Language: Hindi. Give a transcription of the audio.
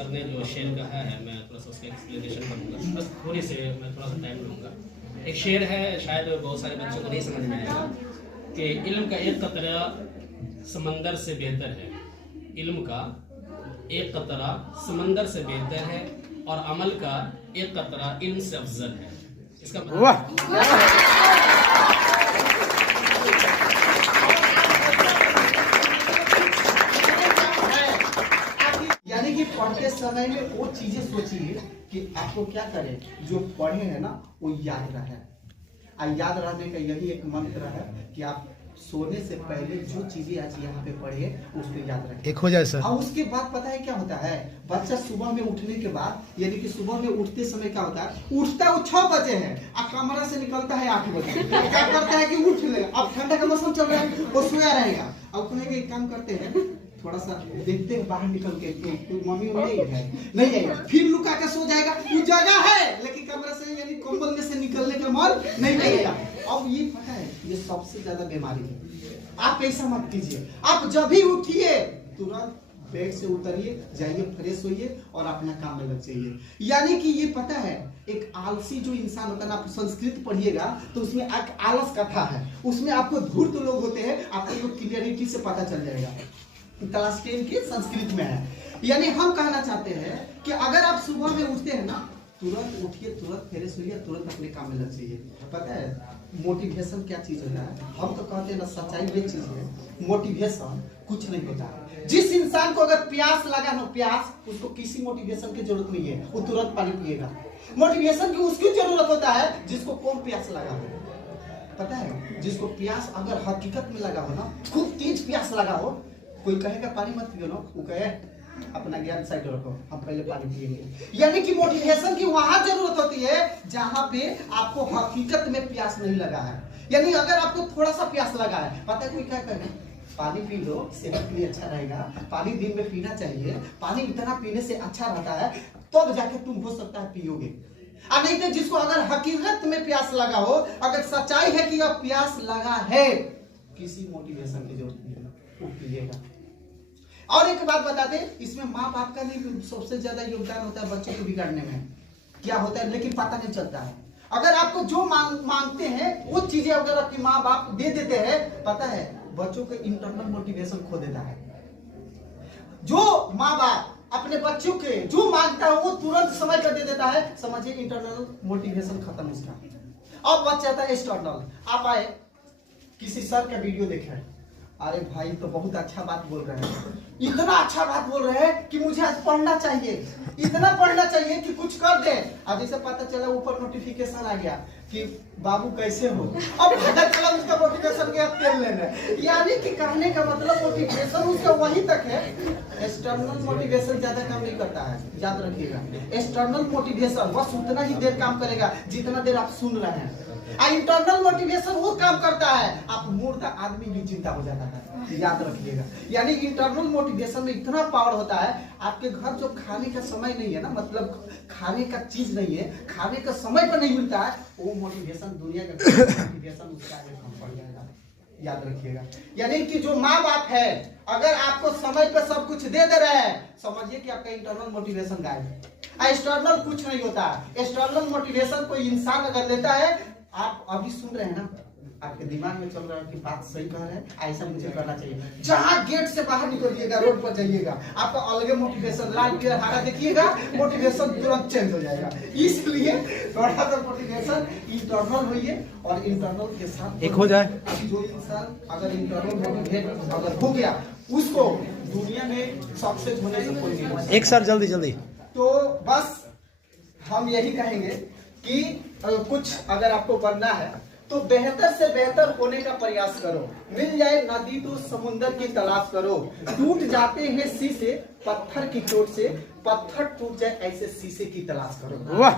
सर ने जो शेर कहा है मैं थोड़ा सा उसका एक्सप्लेनेशन करूँगा, बस थोड़ी से मैं थोड़ा सा टाइम लूँगा। एक शेर है, शायद बहुत सारे बच्चों को नहीं समझ में आएगा कि इल्म का एक कतरा समंदर से बेहतर है, इल्म का एक कतरा समंदर से बेहतर है और अमल का एक कतरा इल्म से अफजल है। इसका यानी कि पढ़ते समय में वो चीजें सोचिए कि आपको क्या करें, जो पढ़े हैं ना वो याद रहे। याद रहने का यही एक मंत्र है कि आप सोने से पहले जो चीजें आज यहाँ पे पढ़े उसको याद रखें। एक हो जाए सर। और उसके बाद पता है क्या होता है, बच्चा सुबह में उठने के बाद, यानी कि सुबह में उठते समय क्या होता है, उठता वो 6 बजे है और कमरा से निकलता है 8 बजे। क्या करता है कि उठ ले, अब ठंडा का मौसम चल रहा है, वो सोया रहेगा। अब कहेंगे एक काम करते हैं, थोड़ा सा देखते हैं बाहर निकल के कोई मम्मी नहीं आएगा, फिर लुका के सो जाएगा। वो जगह है लेकिन कमरा से यानी कंबल में से निकलने का मन नहीं करेगा। अब ये पता है ये सबसे ज्यादा बीमारी है। आप ऐसा मत कीजिए, आप जब भी उठिए तुरंत बेड से उतरिए, जाइए फ्रेश होइए और अपना काम में लग जाइए। यानी कि ये पता है एक आलसी जो इंसान होता है ना, आप संस्कृत पढ़िएगा तो उसमें एक आलस कथा है, उसमें आपको धूर्त लोग होते हैं, आपको क्लियरिटी से पता चल जाएगा। क्लास 10 की संस्कृत में है। यानी हम कहना चाहते हैं कि अगर आप सुबह में उठते हैं ना, तुरंत उठिए, तुरंत फ्रेश होइए, तुरंत अपने काम में लग जाइए। पता है मोटिवेशन क्या चीज होता है, हम तो कहते हैं ना सच्चाई ये चीज है, मोटिवेशन कुछ नहीं होता है। जिस इंसान को अगर प्यास लगा ना, प्यास, उसको किसी मोटिवेशन की जरूरत नहीं है, वो तुरंत पानी पिएगा। मोटिवेशन की उसकी जरूरत होता है जिसको कम प्यास लगा हो। पता है जिसको प्यास अगर हकीकत में लगा हो ना, खूब तेज प्यास लगा हो, कोई कहेगा पानी मत पियो ना, वो कहे अपना ज्ञान साइड रखो, हम पहले पानी पिएंगे। यानी कि मोटिवेशन की वहां जरूरत होती है जहां पे आपको हकीकत में प्यास नहीं लगा है। यानी अगर आपको थोड़ा सा प्यास लगा है, पता है कोई क्या कहे, पानी पी लो, सेहत के लिए अच्छा रहेगा, पानी दिन में पीना चाहिए, पानी इतना पीने से अच्छा रहता है, तब जाके तुम हो सकता है पियोगे। नहीं तो जिसको अगर हकीकत में प्यास लगा हो, अगर सच्चाई है कि अब प्यास लगा है, किसी मोटिवेशन की जरूरत नहीं है, वो पिएगा। और एक बात बता दे, इसमें माँ बाप का नहीं सबसे ज्यादा योगदान होता है बच्चों को बिगाड़ने में। क्या होता है लेकिन पता नहीं चलता है। अगर आपको जो मांगते हैं वो चीजें अगर आपकी माँ बाप दे देते हैं, पता है बच्चों को इंटरनल मोटिवेशन खो देता है। जो माँ बाप अपने बच्चों के जो मांगता है वो तुरंत समय कर दे देता है, समझिए इंटरनल मोटिवेशन खत्म उसका। अब बच जाता है एक्सटर्नल। आप आए किसी सर का वीडियो देखे, अरे भाई तो बहुत अच्छा बात बोल रहे हैं, इतना अच्छा बात बोल रहे हैं कि मुझे आज पढ़ना चाहिए, इतना पढ़ना चाहिए कि कुछ कर दे। अब जैसे पता चला ऊपर नोटिफिकेशन आ गया कि बाबू कैसे हो, अब पता चला उसका मोटिवेशन गया तेल लेने। यानी कि कहने का मतलब मोटिवेशन उसका वहीं तक है, एक्सटर्नल मोटिवेशन ज्यादा काम नहीं करता है, याद रखिएगा। एक्सटर्नल मोटिवेशन बस उतना ही देर काम करेगा जितना देर आप सुन रहे हैं। इंटरनल मोटिवेशन वो काम करता है, आप मूर्ख आदमी भी चिंता हो जाता है, याद रखिएगा। यानी इंटरनल मोटिवेशन में इतना पावर होता है, आपके घर जो खाने का समय नहीं है ना, मतलब खाने का चीज नहीं है, खाने का समय पर नहीं मिलता है, वो मोटिवेशन दुनिया का मोटिवेशन उसका आगे कम पड़ जाएगा, याद रखिएगा। यानी कि जो माँ बाप है अगर आपको समय पर सब कुछ दे रहे हैं, समझिए कि आपका इंटरनल मोटिवेशन गायब है। एक्सटर्नल कुछ नहीं होता है। एक्सटर्नल मोटिवेशन कोई इंसान अगर लेता है, आप अभी सुन रहे हैं ना, आपके दिमाग में चल रहा है कि बात सही कह रहे हैं, ऐसा मुझे करना चाहिए। जहां गेट से बाहर निकलिएगा, रोड पर जाइएगा, आपका अलग मोटिवेशन, लाल पीला हरा देखिएगा, मोटिवेशन तुरंत चेंज हो जाएगा। इसलिए थोड़ा सा मोटिवेशन इंटरनल होइए और इंटरनल के साथ एक हो जाए। जो इंसान अगर इंटरनल मोटिवेट अगर हो गया, उसको दुनिया में सक्सेस होने से कोई नहीं। एक सर जल्दी जल्दी। तो बस हम यही कहेंगे कि कुछ अगर आपको बनना है तो बेहतर से बेहतर होने का प्रयास करो। मिल जाए नदी तो समुंदर की तलाश करो। टूट जाते हैं शीशे पत्थर की चोट से, पत्थर टूट जाए ऐसे शीशे की तलाश करो। वाह।